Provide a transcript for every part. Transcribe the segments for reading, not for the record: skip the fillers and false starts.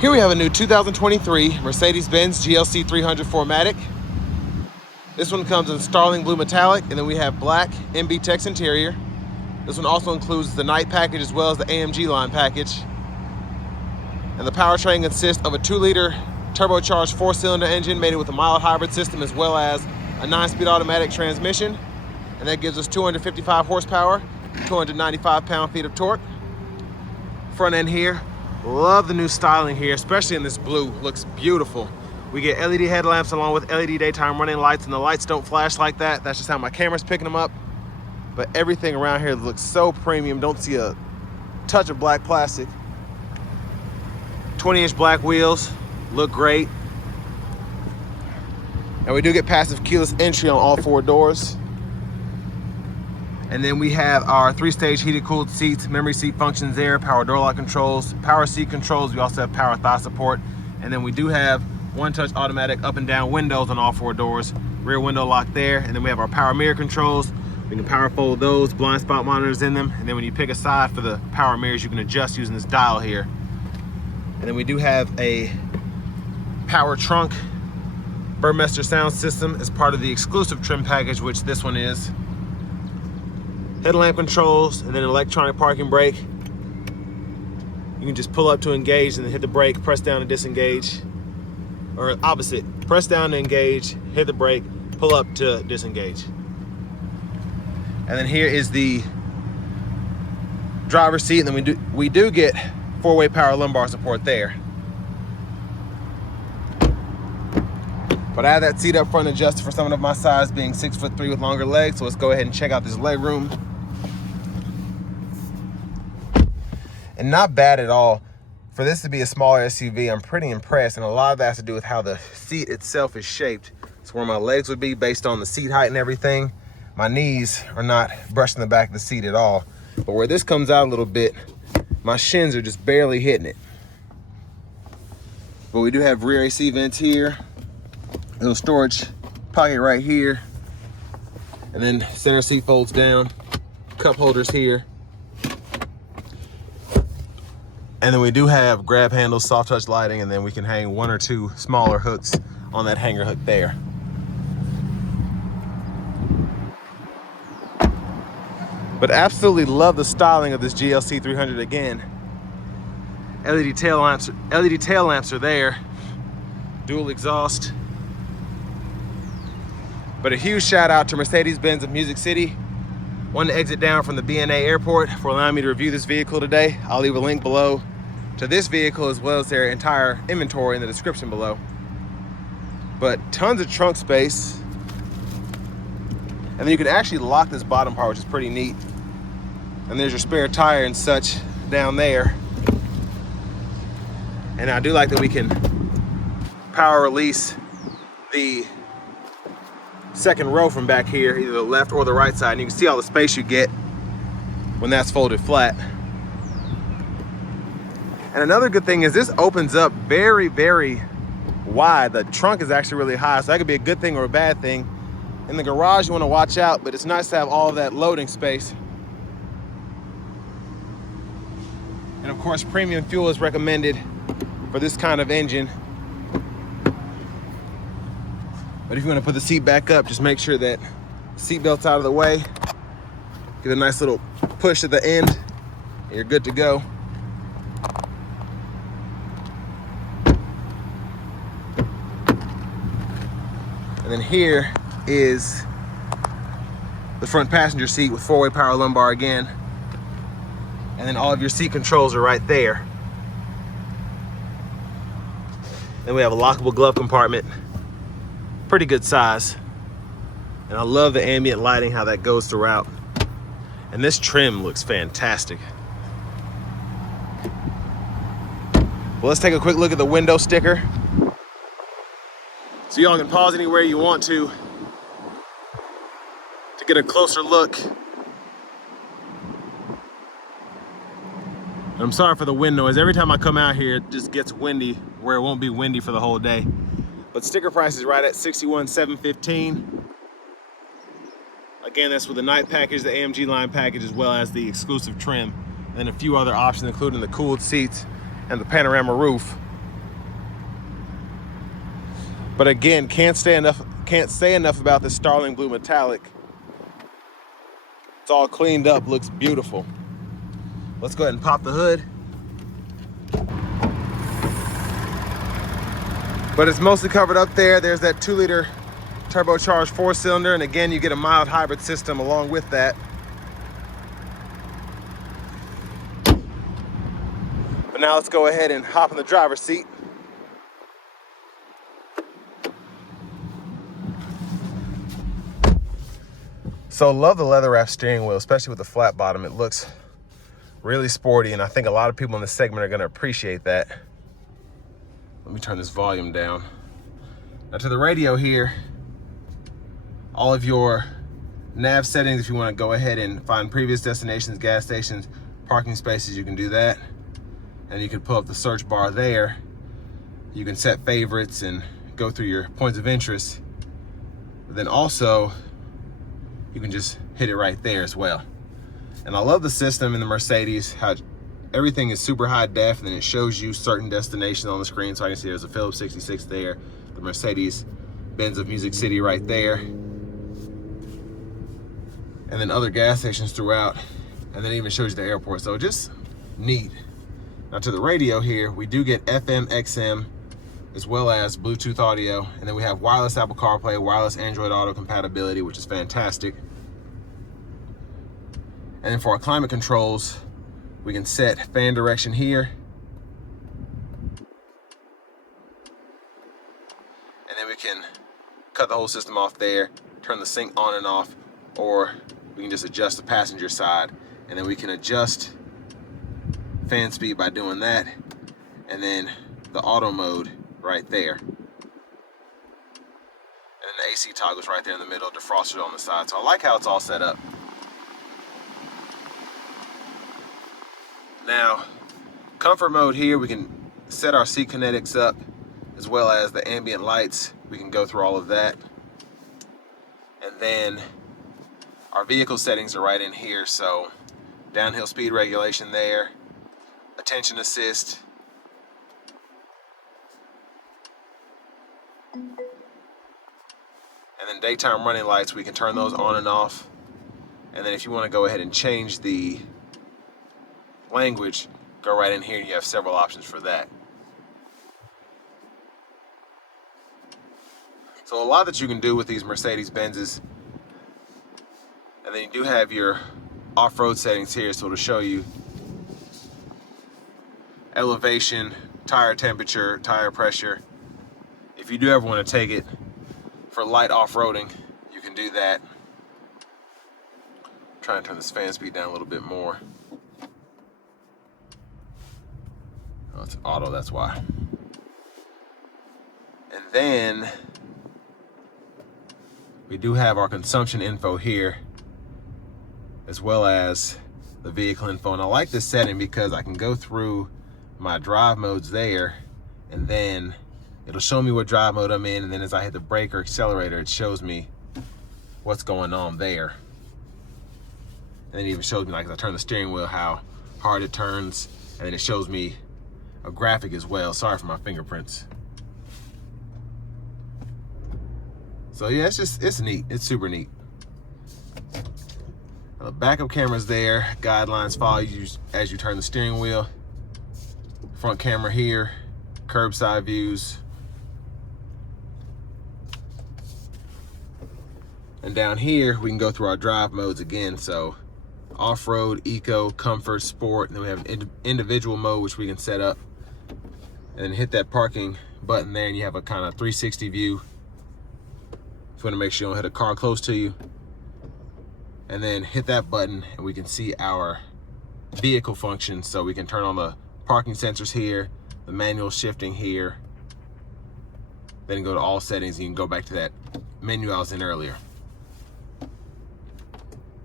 Here we have a new 2023 Mercedes-Benz GLC 300 4MATIC. This one comes in starling blue metallic, and then we have black MB-Tex interior. This one also includes the night package as well as the AMG line package. And the powertrain consists of a 2-liter turbocharged 4-cylinder engine mated with a mild hybrid system as well as a 9-speed automatic transmission. And that gives us 255 horsepower, 295 pound-feet of torque. Front end here, love the new styling here, especially in this blue, looks beautiful. We get LED headlamps along with LED daytime running lights, and the lights don't flash like that. That's just how my camera's picking them up. But everything around here looks so premium. Don't see a touch of black plastic. 20-inch black wheels, look great. And we do get passive keyless entry on all 4 doors. And then we have our 3-stage heated cooled seats, memory seat functions there, power door lock controls, power seat controls. We also have power thigh support. And then we do have 1-touch automatic up and down windows on all 4 doors, rear window lock there. And then we have our power mirror controls. We can power fold those, blind spot monitors in them. And then when you pick a side for the power mirrors, you can adjust using this dial here. And then we do have a power trunk Burmester sound system as part of the exclusive trim package, which this one is. Headlamp controls, and then an electronic parking brake. You can just pull up to engage and then hit the brake, press down to disengage. Or opposite, press down to engage, hit the brake, pull up to disengage. And then here is the driver's seat, and then we do get 4-way power lumbar support there. But I have that seat up front adjusted for someone of my size, being 6'3" with longer legs. So let's go ahead and check out this leg room. And not bad at all. For this to be a smaller SUV, I'm pretty impressed. And a lot of that has to do with how the seat itself is shaped. It's where my legs would be based on the seat height and everything. My knees are not brushing the back of the seat at all. But where this comes out a little bit, my shins are just barely hitting it. But we do have rear AC vents here. Little storage pocket right here. And then center seat folds down. Cup holders here. And then we do have grab handles, soft touch lighting, and then we can hang 1 or 2 smaller hooks on that hanger hook there. But absolutely love the styling of this GLC 300 again. LED tail lamps are there. Dual exhaust. But a huge shout out to Mercedes-Benz of Music City. Wanted to exit down from the BNA airport for allowing me to review this vehicle today. I'll leave a link below to this vehicle as well as their entire inventory in the description below. But tons of trunk space. And then you can actually lock this bottom part, which is pretty neat. And there's your spare tire and such down there. And I do like that we can power release the second row from back here, either the left or the right side. And you can see all the space you get when that's folded flat. And another good thing is this opens up very, very wide. The trunk is actually really high, so that could be a good thing or a bad thing. In the garage, you want to watch out, but it's nice to have all of that loading space. And of course, premium fuel is recommended for this kind of engine. But if you want to put the seat back up, just make sure that the seat belt's out of the way. Get a nice little push at the end, and you're good to go. And then here is the front passenger seat with 4-way power lumbar again. And then all of your seat controls are right there. Then we have a lockable glove compartment. Pretty good size. And I love the ambient lighting, how that goes throughout. And this trim looks fantastic. Well, let's take a quick look at the window sticker. So y'all can pause anywhere you want to get a closer look. And I'm sorry for the wind noise. Every time I come out here, it just gets windy where it won't be windy for the whole day. But sticker price is right at $61,715. Again, that's with the night package, the AMG line package, as well as the exclusive trim, and a few other options, including the cooled seats and the panorama roof. But again, can't say enough about this starling blue metallic. It's all cleaned up, looks beautiful. Let's go ahead and pop the hood. But it's mostly covered up there. There's that 2-liter turbocharged 4-cylinder, and again, you get a mild hybrid system along with that. But now let's go ahead and hop in the driver's seat. So love the leather wrap steering wheel, especially with the flat bottom. It looks really sporty, and I think a lot of people in this segment are gonna appreciate that. Let me turn this volume down. Now to the radio here, all of your nav settings, if you want to go ahead and find previous destinations, gas stations, parking spaces, you can do that. And you can pull up the search bar there. You can set favorites and go through your points of interest. But then also, you can just hit it right there as well. And I love the system in the Mercedes, how everything is super high def, and then it shows you certain destinations on the screen. So I can see there's a Phillips 66 there, the Mercedes-Benz of Music City right there, and then other gas stations throughout, and then it even shows you the airport. So just neat. Now to the radio here, we do get FM, XM, as well as Bluetooth audio, and then we have wireless Apple CarPlay, wireless Android Auto compatibility, which is fantastic. And then for our climate controls, we can set fan direction here. And then we can cut the whole system off there, turn the sync on and off, or we can just adjust the passenger side, and then we can adjust fan speed by doing that, and then the auto mode right there. And then the AC toggles right there in the middle, defroster on the side. So I like how it's all set up. Now, comfort mode here, we can set our seat kinetics up as well as the ambient lights. We can go through all of that. And then our vehicle settings are right in here. So downhill speed regulation there, attention assist, and then daytime running lights, we can turn those on and off. And then if you want to go ahead and change the language, go right in here and you have several options for that. So a lot that you can do with these Mercedes-Benzes. And then you do have your off-road settings here, so it'll show you elevation, tire temperature, tire pressure. If you do ever want to take it for light off-roading, you can do that. Try and turn this fan speed down a little bit more. Oh, it's auto, that's why. And then we do have our consumption info here, as well as the vehicle info. And I like this setting because I can go through my drive modes there, and then it'll show me what drive mode I'm in, and then as I hit the brake or accelerator, it shows me what's going on there. And then it even shows me, like, as I turn the steering wheel, how hard it turns, and then it shows me a graphic as well. Sorry for my fingerprints. So yeah, it's neat. It's super neat. The backup camera's there. Guidelines follow you as you turn the steering wheel. Front camera here. Curbside views. And down here, we can go through our drive modes again. So off-road, eco, comfort, sport. And then we have an individual mode, which we can set up. And then hit that parking button there, and you have a kind of 360 view. If you want to make sure you don't hit a car close to you. And then hit that button, and we can see our vehicle function. So we can turn on the parking sensors here, the manual shifting here. Then go to all settings, and you can go back to that menu I was in earlier.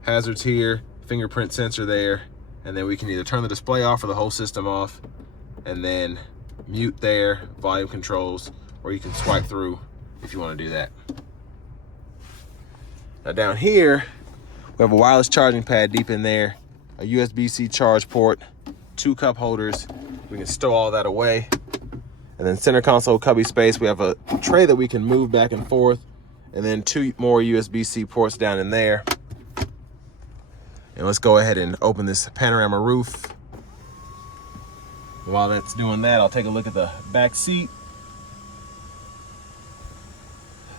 Hazards here, fingerprint sensor there, and then we can either turn the display off or the whole system off, and then mute there, volume controls, or you can swipe through if you want to do that. Now down here, we have a wireless charging pad deep in there, a USB-C charge port, 2 cup holders. We can stow all that away. And then center console cubby space. We have a tray that we can move back and forth, and then 2 more USB-C ports down in there. And let's go ahead and open this panorama roof. While that's doing that, I'll take a look at the back seat.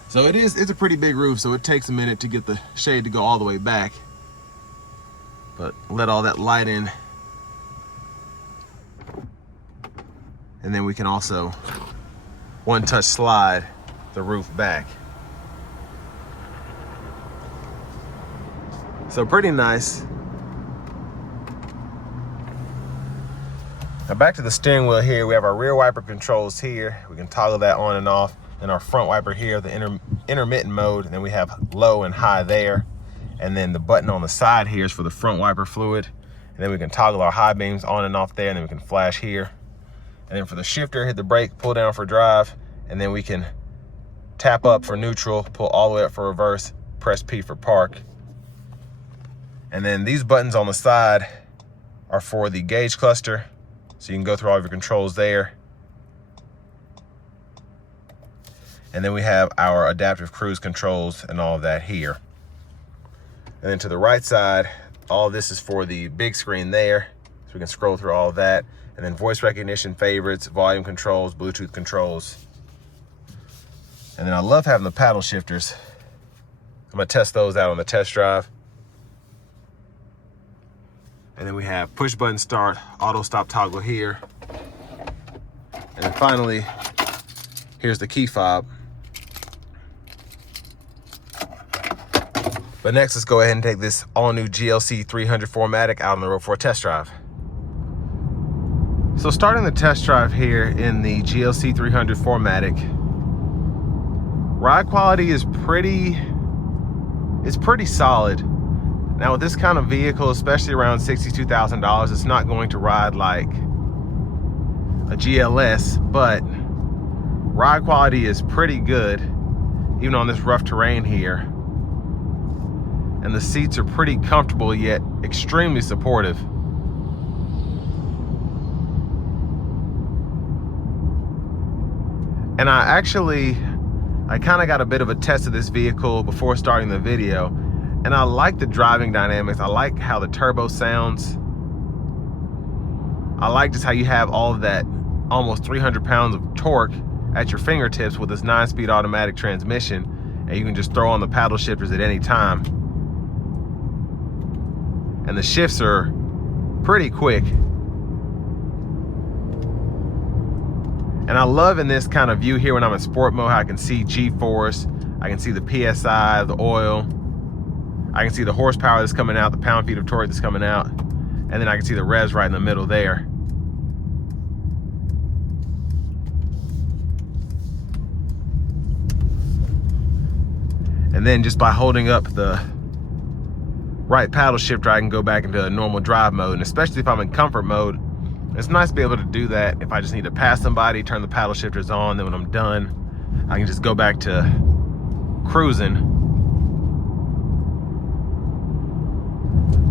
So it's a pretty big roof, so it takes a minute to get the shade to go all the way back. But let all that light in. And then we can also one-touch slide the roof back. So pretty nice. Now back to the steering wheel here, we have our rear wiper controls here. We can toggle that on and off. And our front wiper here, the intermittent mode, and then we have low and high there. And then the button on the side here is for the front wiper fluid. And then we can toggle our high beams on and off there, and then we can flash here. And then for the shifter, hit the brake, pull down for drive, and then we can tap up for neutral, pull all the way up for reverse, press P for park. And then these buttons on the side are for the gauge cluster, so you can go through all of your controls there. And then we have our adaptive cruise controls and all of that here. And then to the right side, all of this is for the big screen there, so we can scroll through all of that. And then voice recognition, favorites, volume controls, Bluetooth controls. And then I love having the paddle shifters. I'm gonna test those out on the test drive. And then we have push button start, auto stop toggle here. And then finally, here's the key fob. But next, let's go ahead and take this all new GLC 300 4MATIC out on the road for a test drive. So starting the test drive here in the GLC 300 4MATIC, ride quality is pretty solid. Now with this kind of vehicle, especially around $62,000, it's not going to ride like a GLS, but ride quality is pretty good, even on this rough terrain here. And the seats are pretty comfortable yet extremely supportive. And I kind of got a bit of a test of this vehicle before starting the video. And I like the driving dynamics. I like how the turbo sounds. I like just how you have all of that almost 300 pounds of torque at your fingertips with this 9-speed automatic transmission. And you can just throw on the paddle shifters at any time. And the shifts are pretty quick. And I love in this kind of view here when I'm in sport mode how I can see G-force, I can see the PSI, the oil, I can see the horsepower that's coming out, the pound-feet of torque that's coming out, and then I can see the revs right in the middle there. And then just by holding up the right paddle shifter, I can go back into a normal drive mode. And especially if I'm in comfort mode, it's nice to be able to do that. If I just need to pass somebody, turn the paddle shifters on, then when I'm done, I can just go back to cruising.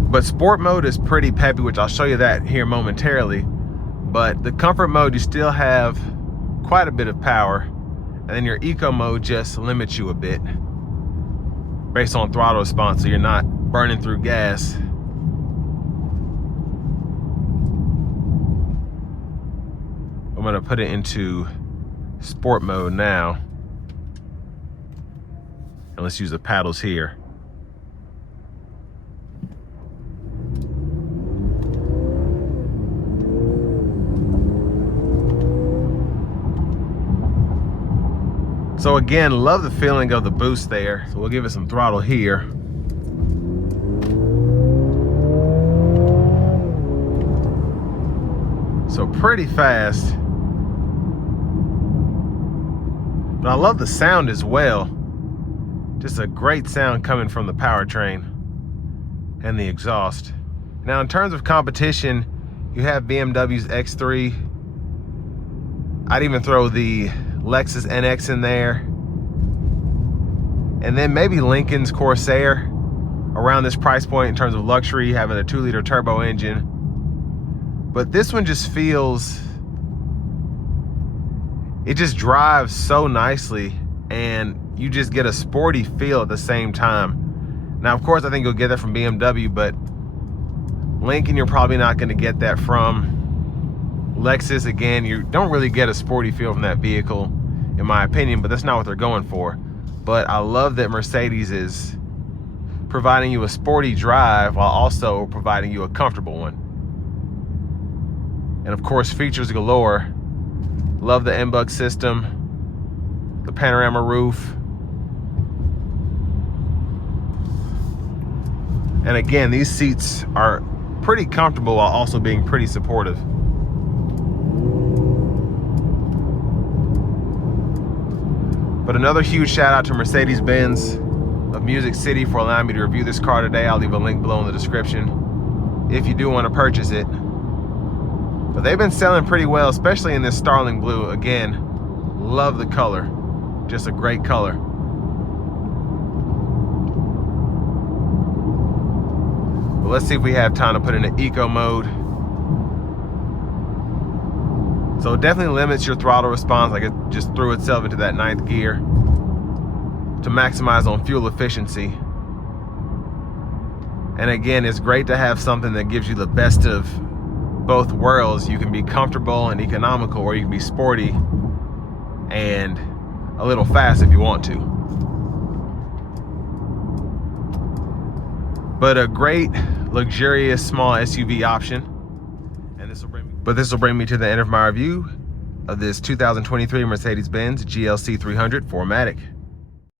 But sport mode is pretty peppy, which I'll show you that here momentarily. But the comfort mode, you still have quite a bit of power. And then your eco mode just limits you a bit based on throttle response, so you're not burning through gas. I'm gonna put it into sport mode now. And let's use the paddles here. So again, love the feeling of the boost there. So we'll give it some throttle here. So pretty fast. But I love the sound as well. Just a great sound coming from the powertrain and the exhaust. Now in terms of competition, you have BMW's X3. I'd even throw the Lexus NX in there. And then maybe Lincoln's Corsair around this price point in terms of luxury, having a 2-liter turbo engine. But this one just feels, it just drives so nicely, and you just get a sporty feel at the same time. Now, of course, I think you'll get that from BMW, but Lincoln, you're probably not going to get that from. Lexus, again, you don't really get a sporty feel from that vehicle, in my opinion, but that's not what they're going for. But I love that Mercedes is providing you a sporty drive while also providing you a comfortable one. And of course, features galore. Love the MB-Tex system, the panorama roof. And again, these seats are pretty comfortable while also being pretty supportive. But another huge shout out to Mercedes-Benz of Music City for allowing me to review this car today. I'll leave a link below in the description if you do want to purchase it. But they've been selling pretty well, especially in this starling blue. Again, love the color. Just a great color. But let's see if we have time to put in an eco mode. So it definitely limits your throttle response, like it just threw itself into that 9th gear to maximize on fuel efficiency. And again, it's great to have something that gives you the best of both worlds. You can be comfortable and economical, or you can be sporty and a little fast if you want to. But a great, luxurious, small SUV option. But this will bring me to the end of my review of this 2023 Mercedes-Benz GLC 300 4MATIC.